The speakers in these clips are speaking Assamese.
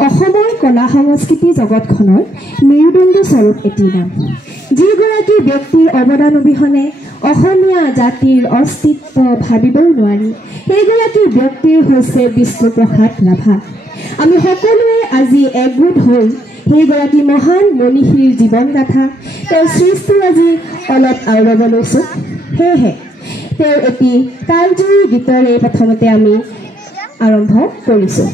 অসমৰ কলা সংস্কৃতি জগতখনৰ মেৰুদণ্ড স্বৰূপ এটি নাম যিগৰাকী ব্যক্তিৰ অৱদান অবিহনে অসমীয়া জাতিৰ অস্তিত্ব ভাবিবও নোৱাৰি সেইগৰাকী ব্যক্তিৰ হৈছে বিষ্ণুপ্ৰসাদ ৰাভা আমি সকলোৱে আজি একগোট হৈ সেইগৰাকী মহান মনীষীৰ জীৱনগাথা তেওঁৰ সৃষ্টি আজি অলপ আওৰাব লৈছোঁ সেয়েহে তেওঁৰ এটি কালজয়ী গীতৰে প্ৰথমতে আমি আৰম্ভ কৰিছোঁ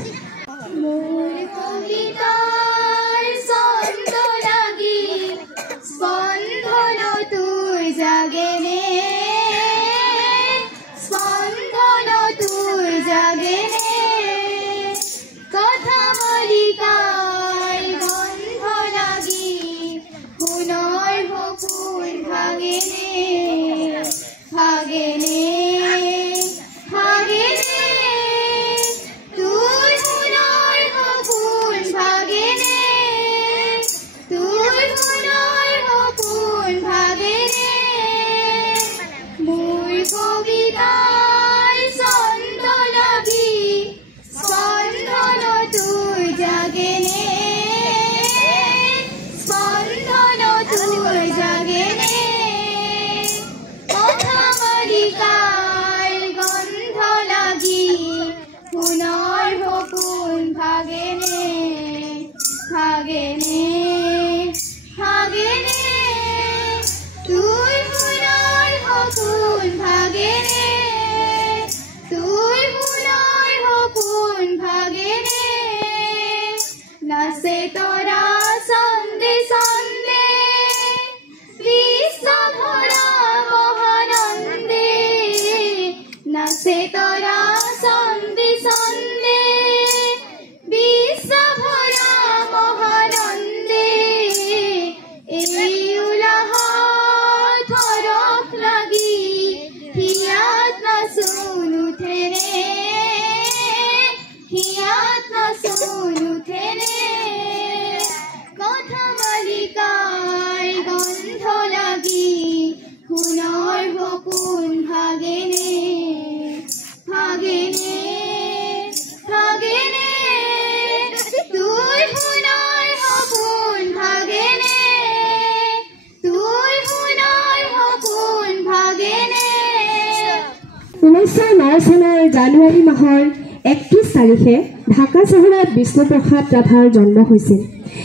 জানুৱাৰী মাহৰ 31 তাৰিখে ঢাকা চহৰত বিষ্ণুপ্ৰসাদ ৰাভাৰ জন্ম হৈছিল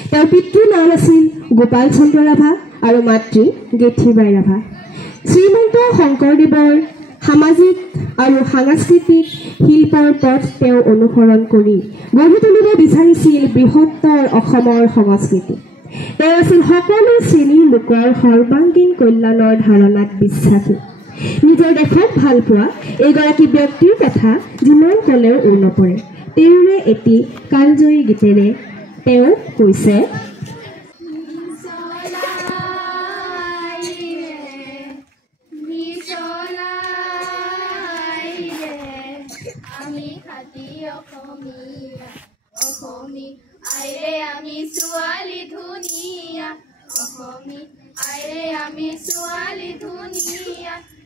তেওঁৰ পিতৃৰ নাম আছিল গোপাল চন্দ্ৰ ৰাভা আৰু মাতৃ গেথীবাই ৰাভা শ্ৰীমন্ত শংকৰদেৱৰ সামাজিক আৰু সাংস্কৃতিক শিল্পৰ পথ তেওঁ অনুসৰণ কৰি গঢ়ি তুলিব বিচাৰিছিল বৃহত্তৰ অসমৰ সংস্কৃতি তেওঁ আছিল সকলো শ্ৰেণীৰ লোকৰ সৰ্বাংগীন কল্যাণৰ ধাৰণাত বিশ্বাসী নিজৰ দেশক ভাল পোৱা এইগৰাকী ব্যক্তিৰ কথা যিমান ক'লেও উৰ নপৰে তেওঁৰে এটি কালজয়ী গীতেৰে তেওঁ কৈছে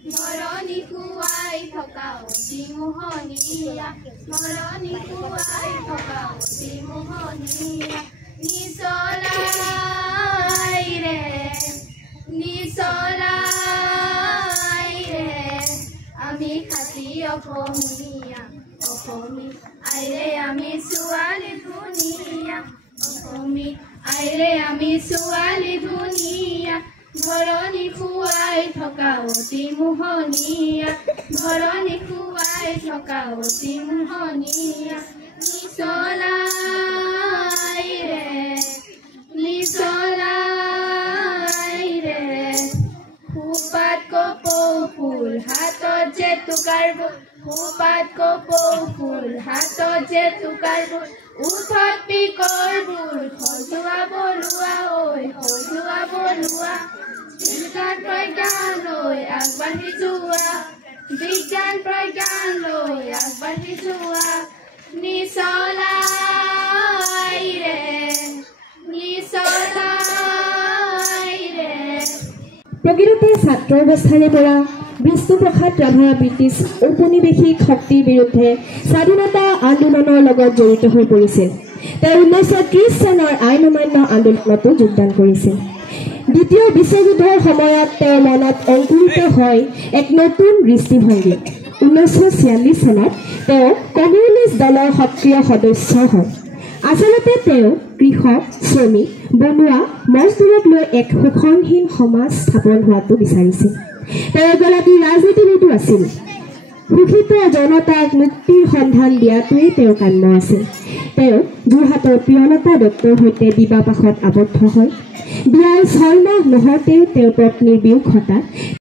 মৰণি খুৱাই থকা অতি মোহনীয়া মৰণি খুৱাই থকা অতি মোহনীয়া নিচলাই ৰে আমি খাতি অসমীয়া অসমী আইৰে আমি ছোৱালী ধুনীয়া অসমী আইৰে আমি ছোৱালী ধুনীয়া মৰণি খুৱাই থকা অতি মোহনীয়া মৰণি খুৱাই থকা অতি মোহনীয়া নিচলাই ৰে সুপাত কপৌ ফুল হাতত যে টুকাৰ সুপাত কপৌ ফুল হাতত যে টুকাৰ উঠত পিকৰ বুল সজোৱা বলোৱা ঐ সজোৱা বলোৱা বিজ্ঞান প্ৰজ্ঞান লৈ আগবাঢ়ি যোৱা বিজ্ঞান প্ৰজ্ঞান লৈ আগবাঢ়ি যোৱা নিচলাই ৰে প্ৰকৃততে ছাত্ৰ অৱস্থাৰে পৰা বিষ্ণুপ্ৰসাদ ৰাভা ব্ৰিটিছ ঔপনিৱেশিক শক্তিৰ বিৰুদ্ধে স্বাধীনতা আন্দোলনৰ লগত জড়িত হৈ পৰিছিল তেওঁ 1930 চনৰ আইন অমান্য আন্দোলনতো যোগদান কৰিছিল। দ্বিতীয় বিশ্বযুদ্ধৰ সময়ত তেওঁৰ মনত অংকুৰিত হয় এক নতুন দৃষ্টিভংগী। 1946 চনত তেওঁ কমিউনিষ্ট দলৰ সক্ৰিয় সদস্য হয়। আচলতে তেওঁ কৃষক, শ্ৰমিক, বনুৱা, মজদুৰক লৈ এক শোষণহীন সমাজ স্থাপন হোৱাটো বিচাৰিছিল। তেওঁ এগৰাকী ৰাজনীতিবিদো আছিল। শোষিত জনতাক মুক্তিৰ সন্ধান দিয়াটোৱেই তেওঁৰ কাম্য আছিল। তেওঁ যোৰহাটৰ প্ৰিয়লতা দত্তৰ সৈতে বিবাহপাশত আবদ্ধ হয়। বিয়াৰ 6 মাহ নহওঁতেই তেওঁৰ পত্নীৰ বিয়োগ ঘটাত